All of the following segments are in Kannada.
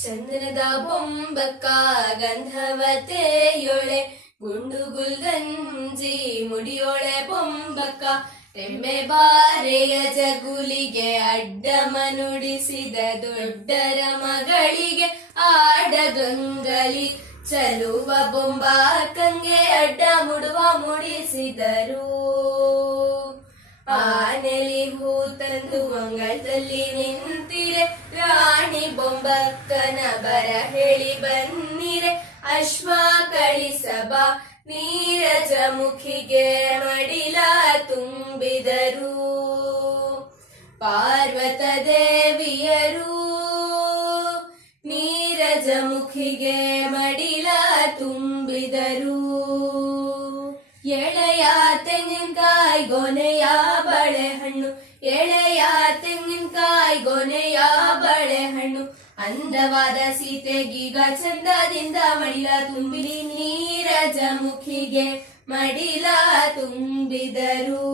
ಚಂದನದ ಬೊಂಬಕ್ಕ ಗಂಧವತೆಯೊಳೆ ಗುಂಡು ಗುಲ್ಗಂಜಿ ಮುಡಿಯೊಳೆ ಬೊಂಬಕ್ಕ ರೆಮ್ಮೆ ಬಾರೆಯ ಜಗುಲಿಗೆ ಅಡ್ಡಮನುಡಿಸಿದ ದೊಡ್ಡರ ಮಗಳಿಗೆ ಆಡಗಂಗಲಿ ಚಲುವ ಬೊಂಬಾಕಂಗೆ ಅಡ್ಡ ಮುಡುವ ಮುಡಿಸಿದರು. ಆನೆಲಿ ಹೂ ತಂದು ಮಂಗಳದಲ್ಲಿ ನಿಂತಿರೆ ರಾಣಿ ಬೊಂಬಕ್ಕನ ಬರ ಹೇಳಿ ಬನ್ನಿರೆ ಅಶ್ವ ಕಳಿಸಬ ನೀರಜ ಮುಖಿಗೆ ಮಡಿಲ ತುಂಬಿದರು. ಪಾರ್ವತ ದೇವಿಯರು ನೀರಜ ಮುಖಿಗೆ ಮಡಿಲ ತುಂಬಿದರು. ಎಳೆಯ ತೆಂಗಿನಕಾಯಿ ಗೊನೆಯ ಬಾಳೆಹಣ್ಣು ಎಳೆಯ ತೆಂಗಿನಕಾಯಿ ಗೊನೆಯ ಬಾಳೆಹಣ್ಣು ಅಂದವಾದ ಸೀತೆಗೀಗ ಚಂದದಿಂದ ಮಡಿಲ ತುಂಬಿರಿ ನೀರಜ ಮುಖಿಗೆ ಮಡಿಲ ತುಂಬಿದರು.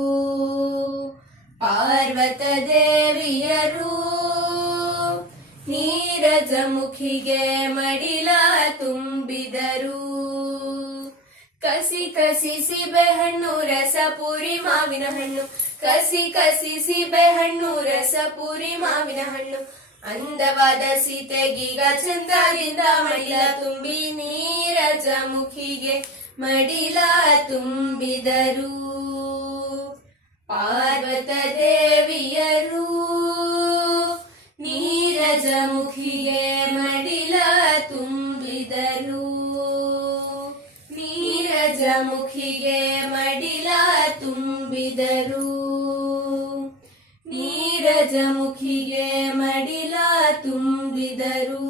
ಪಾರ್ವತ ದೇವಿಯರು ನೀರಜ ಮುಖಿಗೆ ಮಡಿಲ ತುಂಬಿದರು. ಕಸಿ ಕಸಿ ಸೀಬೆ ಹಣ್ಣು ರಸ ಪೂರಿ ಮಾವಿನ ಹಣ್ಣು ಕಸಿ ಕಸಿ ಸೀಬೆ ಹಣ್ಣು ರಸ ಪೂರಿ ಮಾವಿನ ಹಣ್ಣು ಅಂದವಾದ ಸೀತೆಗೀಗ ಚಂದದಿಂದ ಮಡಿಲ ತುಂಬಿ ನೀರಜ ಮುಖಿಗೆ ಮಡಿಲ ತುಂಬಿದರು. ಪಾರ್ವತ ದೇವಿಯರು ನೀರಜ ಮುಖಿಗೆ ಮಡಿಲ ತುಂಬಿದರು. ನೀರಜ ಮುಖಿಗೆ ಮಡಿಲ ತುಂಬಿದರು. ನೀರಜ ಮುಖಿಗೆ ಮಡಿಲ ತುಂಬಿದರು.